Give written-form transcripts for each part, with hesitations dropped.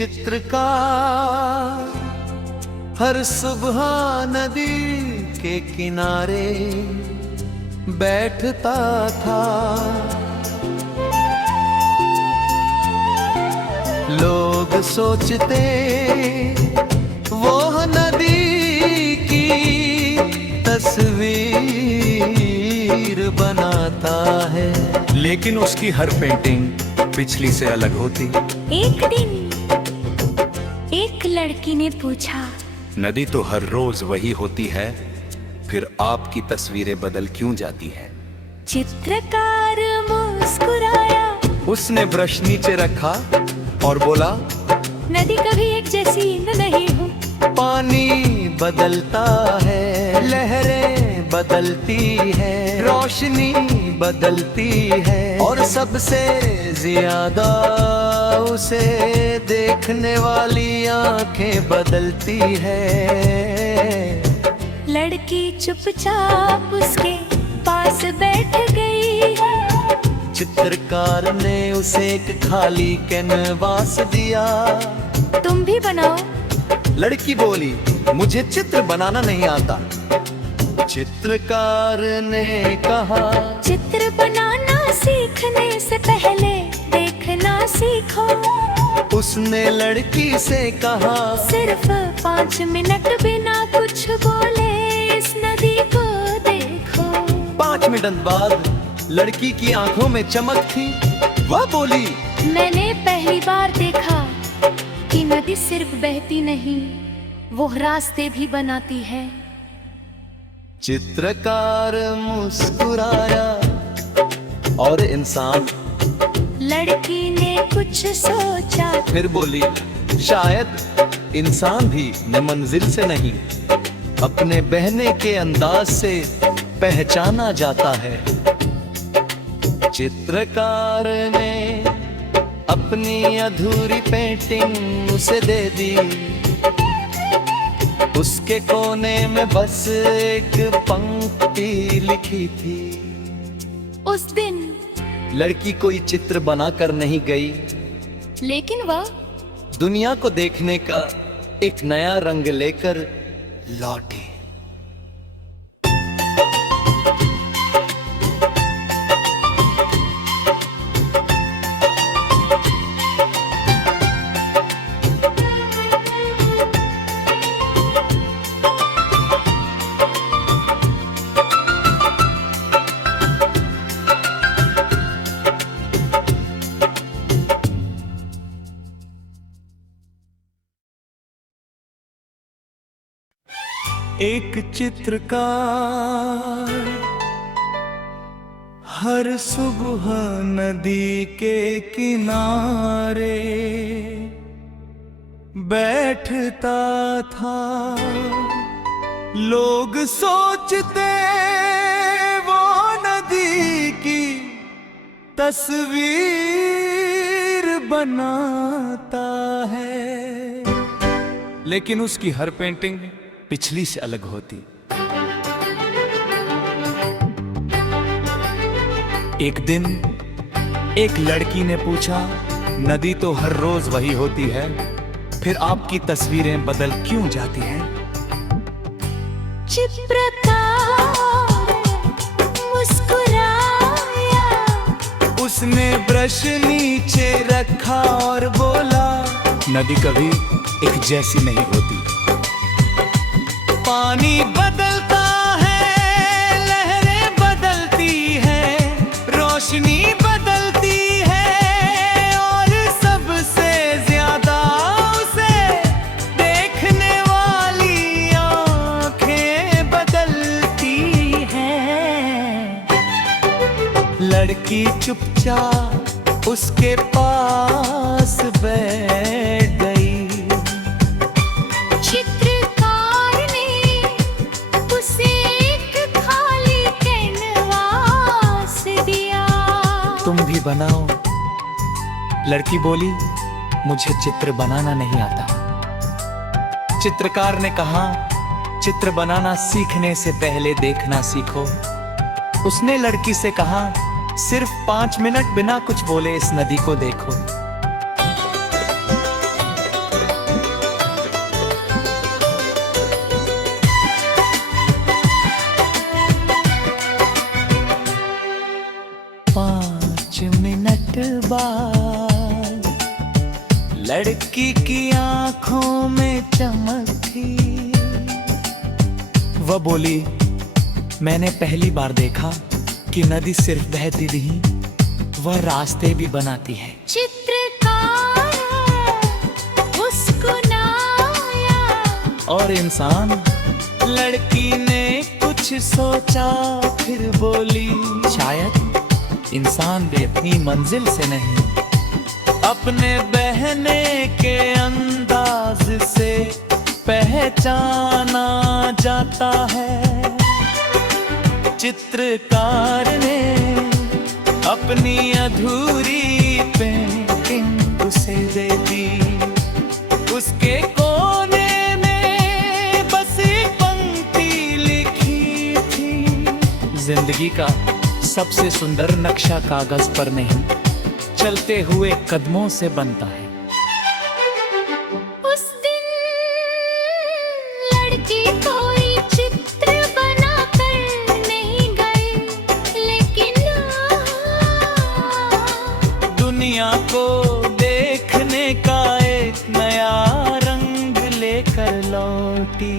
चित्रकार हर सुबह नदी के किनारे बैठता था। लोग सोचते वो नदी की तस्वीर बनाता है, लेकिन उसकी हर पेंटिंग पिछली से अलग होती। एक दिन एक लड़की ने पूछा, नदी तो हर रोज वही होती है, फिर आपकी तस्वीरें बदल क्यों जाती हैं? चित्रकार मुस्कुराया। उसने ब्रश नीचे रखा और बोला, नदी कभी एक जैसी नहीं हूँ। पानी बदलता है, लहरें बदलती है, रोशनी बदलती है, और सबसे ज्यादा उसे देखने वाली आंखें बदलती है। लड़की चुपचाप उसके पास बैठ गई। चित्रकार ने उसे एक खाली कैनवास दिया। तुम भी बनाओ। लड़की बोली, मुझे चित्र बनाना नहीं आता। चित्रकार ने कहा, चित्र बनाना सीखने से पहले देखना सीखो। उसने लड़की से कहा, सिर्फ 5 मिनट बिना कुछ बोले इस नदी को देखो। 5 मिनट बाद लड़की की आंखों में चमक थी। वह बोली, मैंने पहली बार देखा कि नदी सिर्फ बहती नहीं, वो रास्ते भी बनाती है। चित्रकार मुस्कुराया और इंसान। लड़की ने कुछ सोचा, फिर बोली, शायद इंसान भी मंजिल से नहीं, अपने बहने के अंदाज से पहचाना जाता है। चित्रकार ने अपनी अधूरी पेंटिंग उसे दे दी। उसके कोने में बस एक पंक्ति लिखी थी। उस दिन लड़की कोई चित्र बनाकर नहीं गई, लेकिन वह दुनिया को देखने का एक नया रंग लेकर लौटी। एक चित्रकार हर सुबह नदी के किनारे बैठता था। लोग सोचते वो नदी की तस्वीर बनाता है, लेकिन उसकी हर पेंटिंग पिछली से अलग होती। एक दिन एक लड़की ने पूछा, नदी तो हर रोज वही होती है, फिर आपकी तस्वीरें बदल क्यों जाती हैं? चित्रकार मुस्कुराया। उसने ब्रश नीचे रखा और बोला, नदी कभी एक जैसी नहीं होती। पानी बदलता है, लहरें बदलती है, रोशनी बदलती है, और सबसे ज्यादा उसे देखने वाली आंखें बदलती हैं। लड़की चुपचाप उसके पास बैठ गई। तुम भी बनाओ। लड़की बोली, मुझे चित्र बनाना नहीं आता। चित्रकार ने कहा, चित्र बनाना सीखने से पहले देखना सीखो। उसने लड़की से कहा, सिर्फ 5 मिनट बिना कुछ बोले इस नदी को देखो। बार लड़की की आंखों में चमक थी। वह बोली, मैंने पहली बार देखा कि नदी सिर्फ बहती नहीं, वह रास्ते भी बनाती है। चित्रकार मुस्कुराया और इंसान। लड़की ने कुछ सोचा फिर बोली, शायद इंसान भी अपनी मंजिल से नहीं, अपने बहने के अंदाज से पहचाना जाता है। चित्रकार ने अपनी अधूरी पेंटिंग उसे दे दी। उसके कोने में बस एक पंक्ति लिखी थी, जिंदगी का सबसे सुंदर नक्शा कागज पर नहीं, चलते हुए कदमों से बनता है। उस दिन लड़की कोई चित्र बनाकर नहीं गई, लेकिन दुनिया को देखने का एक नया रंग लेकर लौटी।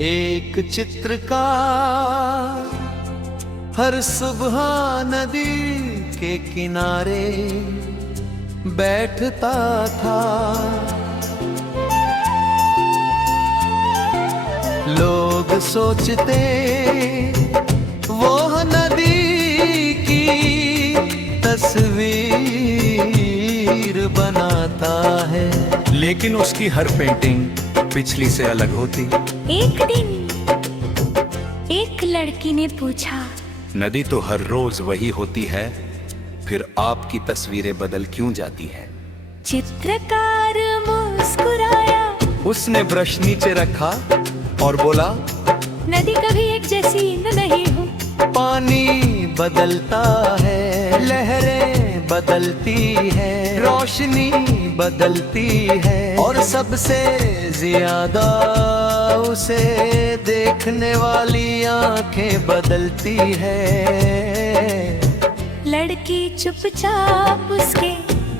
एक चित्रकार हर सुबह नदी के किनारे बैठता था। लोग सोचते वो नदी की तस्वीर बनाता है, लेकिन उसकी हर पेंटिंग पिछली से अलग होती। एक दिन एक लड़की ने पूछा, नदी तो हर रोज वही होती है, फिर आपकी तस्वीरें बदल क्यों जाती है? चित्रकार मुस्कुराया। उसने ब्रश नीचे रखा और बोला, नदी कभी एक जैसी नहीं हूँ। पानी बदलता है, लहरें बदलती है, रोशनी बदलती है, और सबसे ज्यादा उसे देखने वाली आंखें बदलती है। लड़की चुपचाप उसके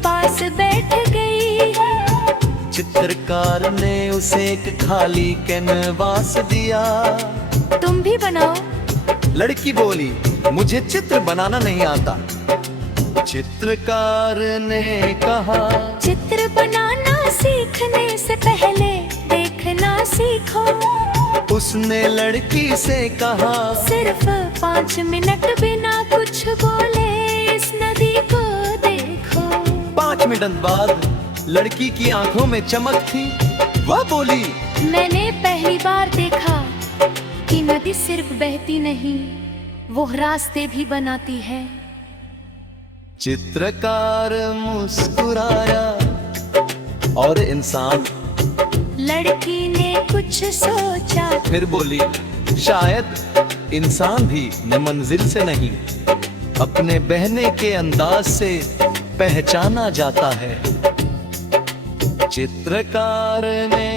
पास बैठ गई। चित्रकार ने उसे एक खाली कैनवास दिया। तुम भी बनाओ। लड़की बोली, मुझे चित्र बनाना नहीं आता। चित्रकार ने कहा, चित्र बनाना सीखने से पहले देखना सीखो। उसने लड़की से कहा, सिर्फ 5 मिनट बिना कुछ बोले इस नदी को देखो। 5 मिनट बाद लड़की की आंखों में चमक थी। वह बोली, मैंने पहली बार देखा कि नदी सिर्फ बहती नहीं, वो रास्ते भी बनाती है। चित्रकार मुस्कुराया और इंसान। लड़की ने कुछ सोचा, फिर बोली, शायद इंसान भी न मंजिल से नहीं, अपने बहने के अंदाज से पहचाना जाता है। चित्रकार ने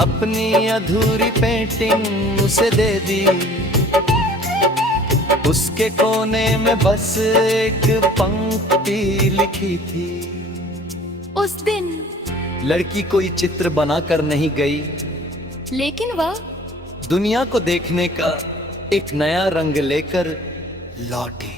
अपनी अधूरी पेंटिंग उसे दे दी। उसके कोने में बस एक पंक्ति लिखी थी। उस दिन लड़की कोई चित्र बनाकर नहीं गई, लेकिन वह दुनिया को देखने का एक नया रंग लेकर लौटी।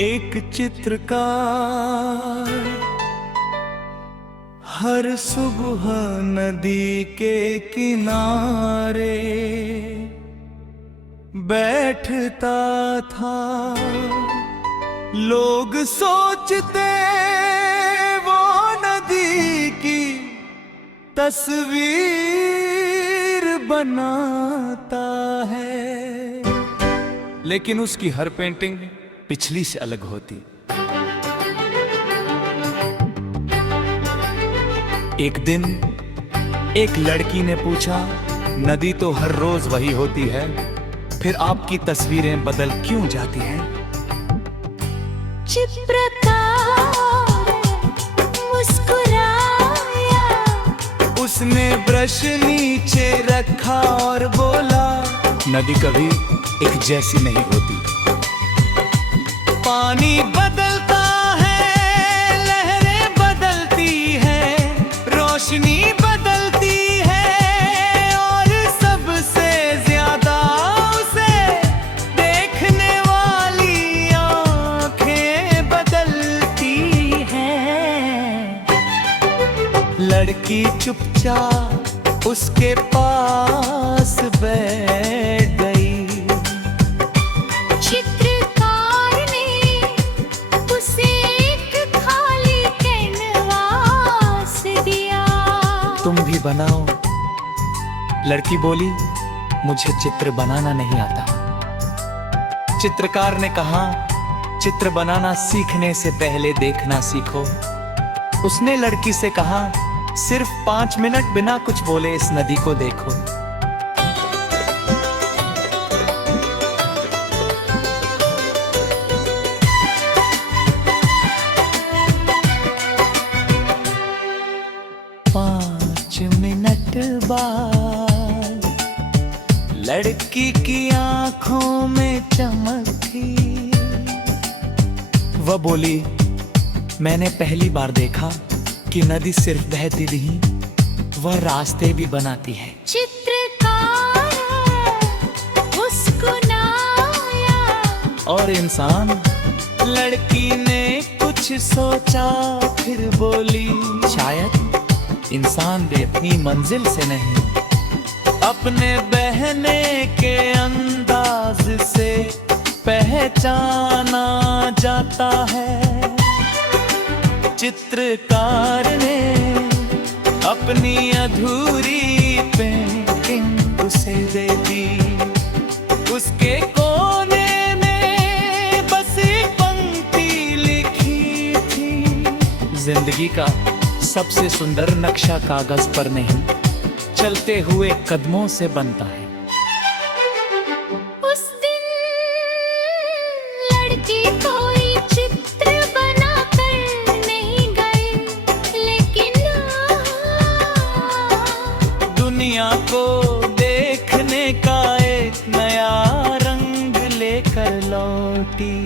एक चित्रकार हर सुबह नदी के किनारे बैठता था। लोग सोचते वो नदी की तस्वीर बनाता है, लेकिन उसकी हर पेंटिंग पिछली से अलग होती। एक दिन एक लड़की ने पूछा, नदी तो हर रोज वही होती है, फिर आपकी तस्वीरें बदल क्यों जाती हैं? चित्रकार मुस्कुराया, उसने ब्रश नीचे रखा और बोला, नदी कभी एक जैसी नहीं होती। पानी बदलता है, लहरें बदलती हैं, रोशनी बदलती है, और सबसे ज्यादा उसे देखने वाली आंखें बदलती हैं। लड़की चुपचाप उसके पास बैठ गई। चित्रकार ने उसे एक खाली कैनवास दिया। तुम भी बनाओ। लड़की बोली, मुझे चित्र बनाना नहीं आता। चित्रकार ने कहा, चित्र बनाना सीखने से पहले देखना सीखो। उसने लड़की से कहा, सिर्फ 5 मिनट बिना कुछ बोले इस नदी को देखो। मिनट बाद लड़की की आंखों में चमक थी। वह बोली, मैंने पहली बार देखा कि नदी सिर्फ बहती नहीं, वह रास्ते भी बनाती है। चित्रकार मुस्कुराया, और इंसान। लड़की ने कुछ सोचा, फिर बोली, शायद इंसान भी अपनी मंजिल से नहीं, अपने बहने के अंदाज से पहचाना जाता है। चित्रकार ने अपनी अधूरी पेंटिंग उसे दे दी। उसके कोने में बस एक पंक्ति लिखी थी, जिंदगी का सबसे सुंदर नक्शा कागज पर नहीं, चलते हुए कदमों से बनता है। उस दिन लड़की कोई चित्र बनाकर नहीं गई, लेकिन दुनिया को देखने का एक नया रंग लेकर लौटी।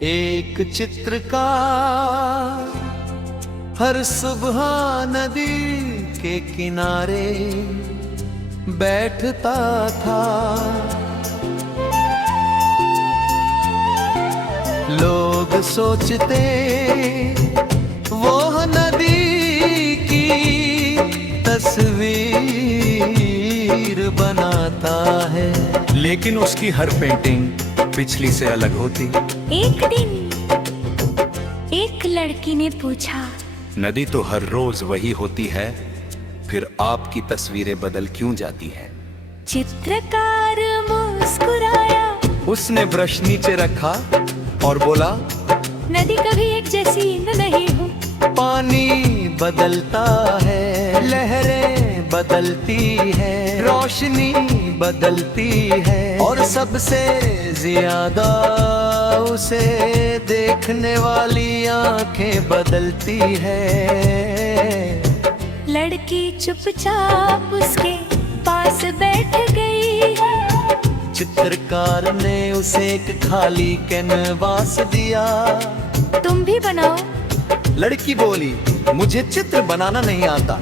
एक चित्रकार हर सुबह नदी के किनारे बैठता था। लोग सोचते वो नदी की तस्वीर बनाता है, लेकिन उसकी हर पेंटिंग पिछली से अलग होती। एक दिन एक लड़की ने पूछा, नदी तो हर रोज वही होती है, फिर आपकी तस्वीरें बदल क्यों जाती हैं? चित्रकार मुस्कुराया, उसने ब्रश नीचे रखा और बोला, नदी कभी एक जैसी नहीं हो। पानी बदलता है, लहरें बदलती है, रोशनी बदलती है, और सबसे ज्यादा उसे देखने वाली आंखें बदलती है। लड़की चुपचाप उसके पास बैठ गई। चित्रकार ने उसे एक खाली कैनवास दिया। तुम भी बनाओ। लड़की बोली, मुझे चित्र बनाना नहीं आता।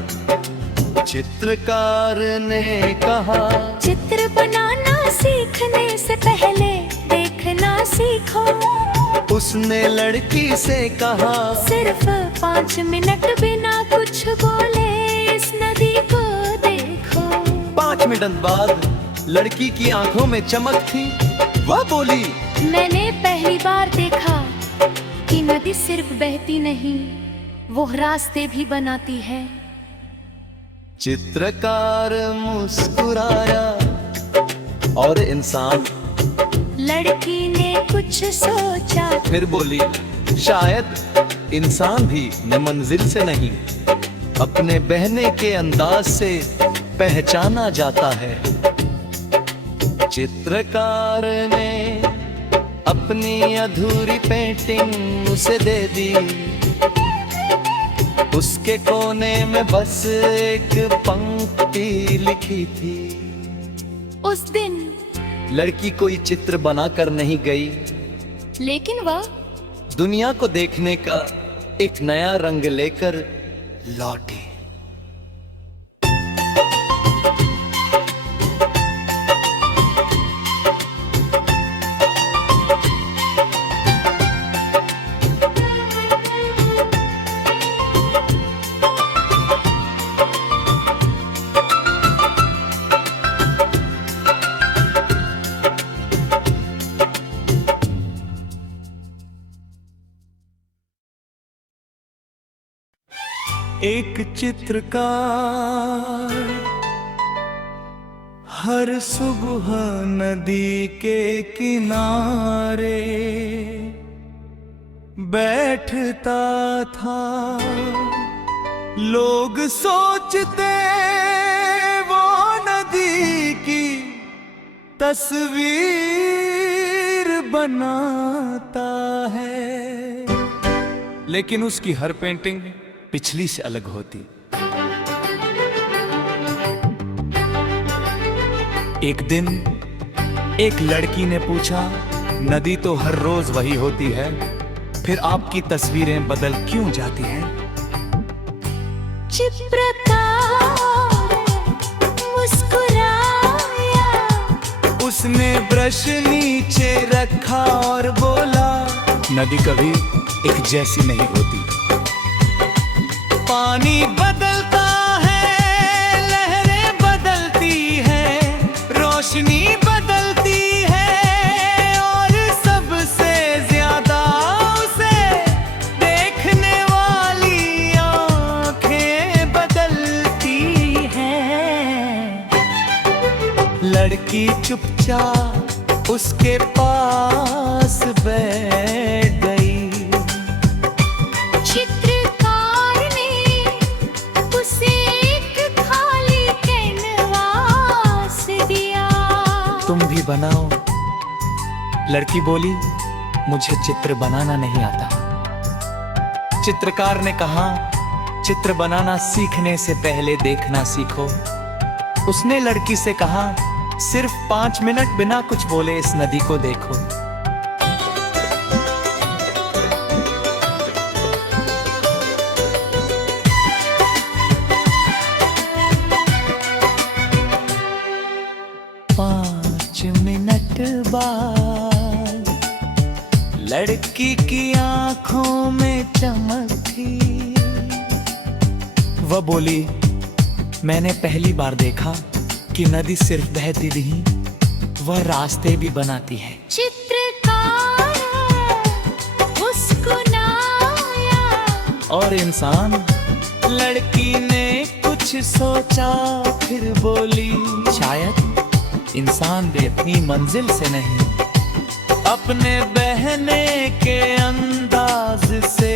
चित्रकार ने कहा, चित्र बनाना सीखने से पहले देखना सीखो। उसने लड़की से कहा, सिर्फ 5 मिनट बिना कुछ बोले इस नदी को देखो। 5 मिनट बाद लड़की की आंखों में चमक थी। वह बोली, मैंने पहली बार देखा कि नदी सिर्फ बहती नहीं, वो रास्ते भी बनाती है। चित्रकार मुस्कुराया और इंसान। लड़की ने कुछ सोचा, फिर बोली, शायद इंसान भी न मंजिल से नहीं, अपने बहने के अंदाज से पहचाना जाता है। चित्रकार ने अपनी अधूरी पेंटिंग उसे दे दी। उसके कोने में बस एक पंक्ति लिखी थी। उस दिन लड़की कोई चित्र बनाकर नहीं गई, लेकिन वह दुनिया को देखने का एक नया रंग लेकर लौटी। एक चित्रकार हर सुबह नदी के किनारे बैठता था। लोग सोचते वो नदी की तस्वीर बनाता है, लेकिन उसकी हर पेंटिंग पिछली से अलग होती। एक दिन एक लड़की ने पूछा, नदी तो हर रोज वही होती है, फिर आपकी तस्वीरें बदल क्यों जाती हैं? चित्रकार मुस्कुराया। उसने ब्रश नीचे रखा और बोला, नदी कभी एक जैसी नहीं होती। पानी बदलता है, लहरें बदलती है, रोशनी बदलती है, और सबसे ज्यादा उसे देखने वाली आंखें बदलती हैं। लड़की चुपचाप उसके पास बैठ गई। तुम भी बनाओ। लड़की बोली, मुझे चित्र बनाना नहीं आता। चित्रकार ने कहा, चित्र बनाना सीखने से पहले देखना सीखो। उसने लड़की से कहा, सिर्फ 5 मिनट बिना कुछ बोले इस नदी को देखो। बाद लड़की की आंखों में चमक थी। वह बोली, मैंने पहली बार देखा कि नदी सिर्फ बहती नहीं, वह रास्ते भी बनाती है। चित्रकार मुस्कुराया और इंसान। लड़की ने कुछ सोचा, फिर बोली, शायद इंसान भी अपनी मंजिल से नहीं, अपने बहने के अंदाज से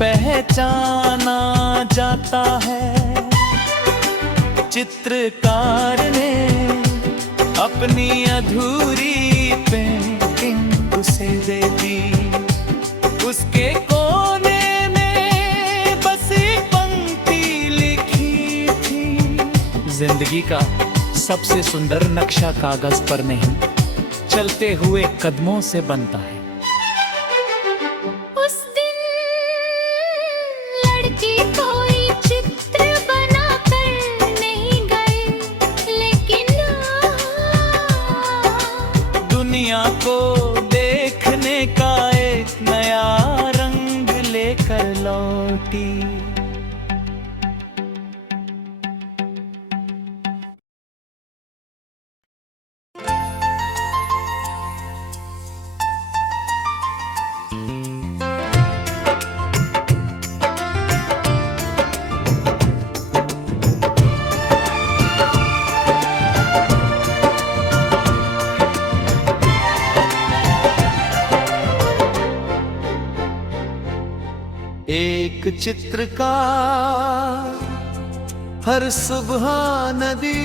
पहचाना जाता है। चित्रकार ने अपनी अधूरी पेंटिंग उसे दे दी। उसके कोने में बस एक पंक्ति लिखी जिंदगी का सबसे सुंदर नक्शा कागज पर नहीं, चलते हुए कदमों से बनता है। उस दिन लड़की कोई चित्र बनाकर नहीं गई, लेकिन दुनिया को देखने का एक नया रंग लेकर लौटी। एक चित्रकार हर सुबह नदी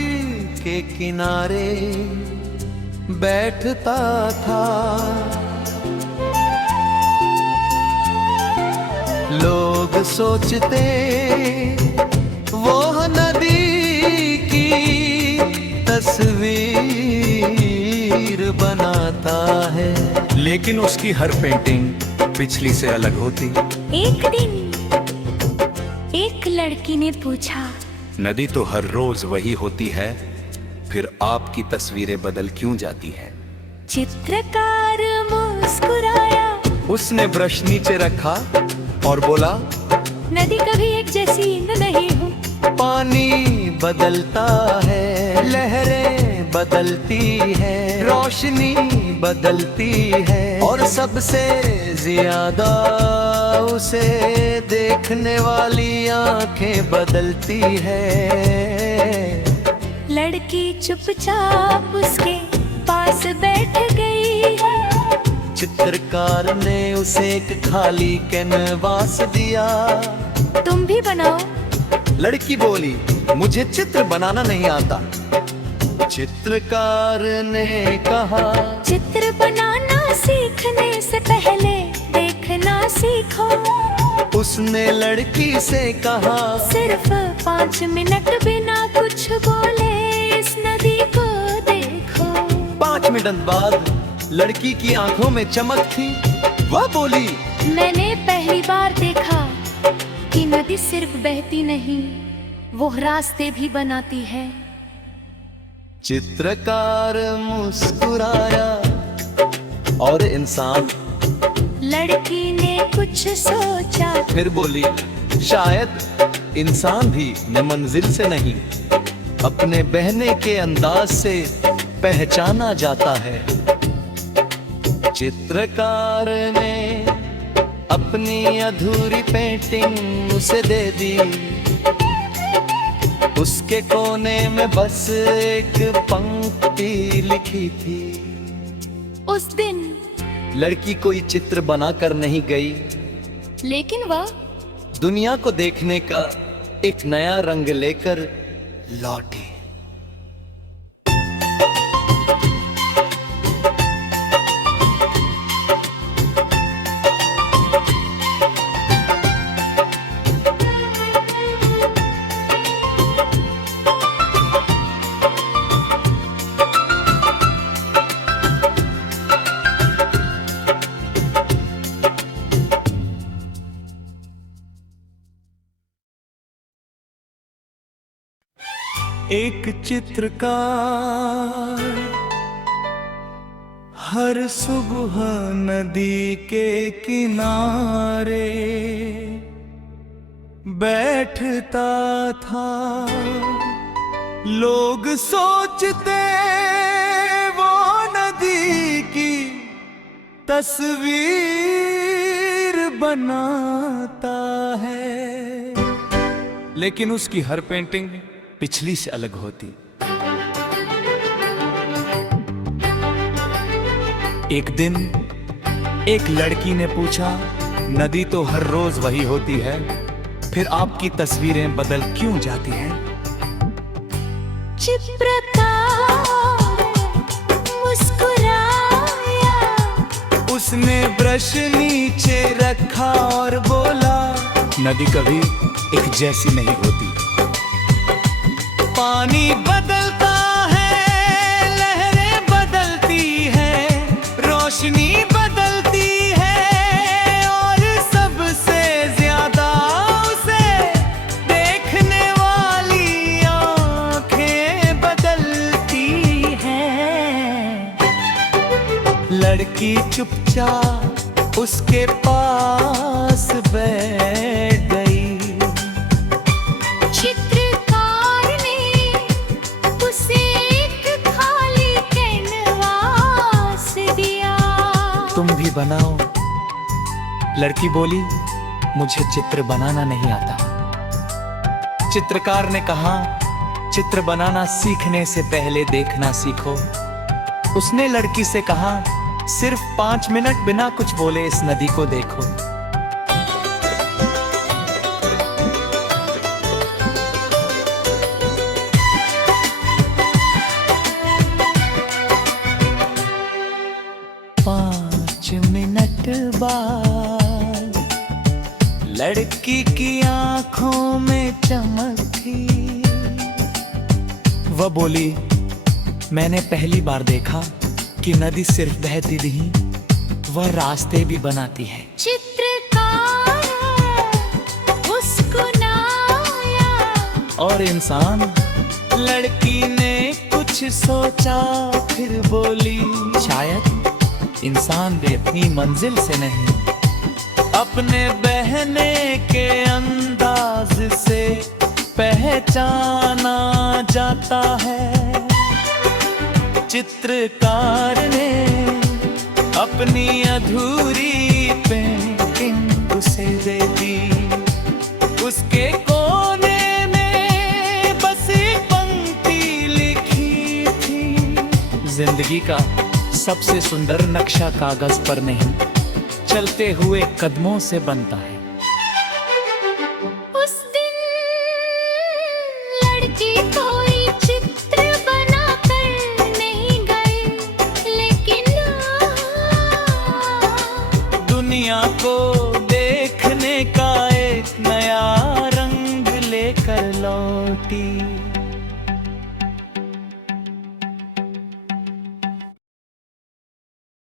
के किनारे बैठता था। लोग सोचते वो नदी की तस्वीर बनाता है, लेकिन उसकी हर पेंटिंग पिछली से अलग होती। एक दिन एक लड़की ने पूछा, नदी तो हर रोज वही होती है, फिर आपकी तस्वीरें बदल क्यों जाती हैं? चित्रकार मुस्कुराया। उसने ब्रश नीचे रखा और बोला, नदी कभी एक जैसी नहीं हूँ। पानी बदलता है, लहरें बदलती है, रोशनी बदलती है, और सबसे ज्यादा उसे देखने वाली आंखें बदलती है। लड़की चुपचाप उसके पास बैठ गई। चित्रकार ने उसे एक खाली कैनवास दिया। तुम भी बनाओ। लड़की बोली, मुझे चित्र बनाना नहीं आता। चित्रकार ने कहा, चित्र बनाना सीखने से पहले देखना सीखो। उसने लड़की से कहा, सिर्फ 5 मिनट बिना कुछ बोले इस नदी को देखो। 5 मिनट बाद लड़की की आंखों में चमक थी। वह बोली, मैंने पहली बार देखा कि नदी सिर्फ बहती नहीं, वो रास्ते भी बनाती है। चित्रकार मुस्कुराया और इंसान। लड़की ने कुछ सोचा। फिर बोली, शायद इंसान भी मंजिल से नहीं, अपने बहने के अंदाज से पहचाना जाता है। चित्रकार ने अपनी अधूरी पेंटिंग उसे दे दी। उसके कोने में बस एक पंक्ति लिखी थी। उस दिन लड़की कोई चित्र बनाकर नहीं गई, लेकिन वह दुनिया को देखने का एक नया रंग लेकर लौटी। एक चित्रकार हर सुबह नदी के किनारे बैठता था। लोग सोचते वो नदी की तस्वीर बनाता है, लेकिन उसकी हर पेंटिंग पिछली से अलग होती। एक दिन एक लड़की ने पूछा, नदी तो हर रोज वही होती है, फिर आपकी तस्वीरें बदल क्यों जाती हैं? चित्रकार मुस्कुराया। उसने ब्रश नीचे रखा और बोला, नदी कभी एक जैसी नहीं होती। पानी बदलता है, लहरें बदलती है, रोशनी बदलती है, और सबसे ज्यादा उसे देखने वाली आंखें बदलती हैं। लड़की चुपचाप उसके पास बैठ गई। चित्रकार ने उसे एक खाली कैनवास दिया। तुम भी बनाओ। लड़की बोली, मुझे चित्र बनाना नहीं आता। चित्रकार ने कहा, चित्र बनाना सीखने से पहले देखना सीखो। उसने लड़की से कहा, सिर्फ 5 मिनट बिना कुछ बोले इस नदी को देखो। पाँच मिनट बाद लड़की की आंखों में चमक थी। वह बोली, मैंने पहली बार देखा कि नदी सिर्फ बहती नहीं, वह रास्ते भी बनाती है। चित्रकार मुस्कुराया और इंसान। लड़की ने कुछ सोचा फिर बोली, शायद इंसान भी अपनी मंजिल से नहीं, अपने बहने के अंदाज से पहचाना जाता है। चित्रकार ने अपनी अधूरी पेंटिंग उसे दे दी। उसके कोने में बस एक पंक्ति लिखी थी, जिंदगी का सबसे सुंदर नक्शा कागज पर नहीं, चलते हुए कदमों से बनता है।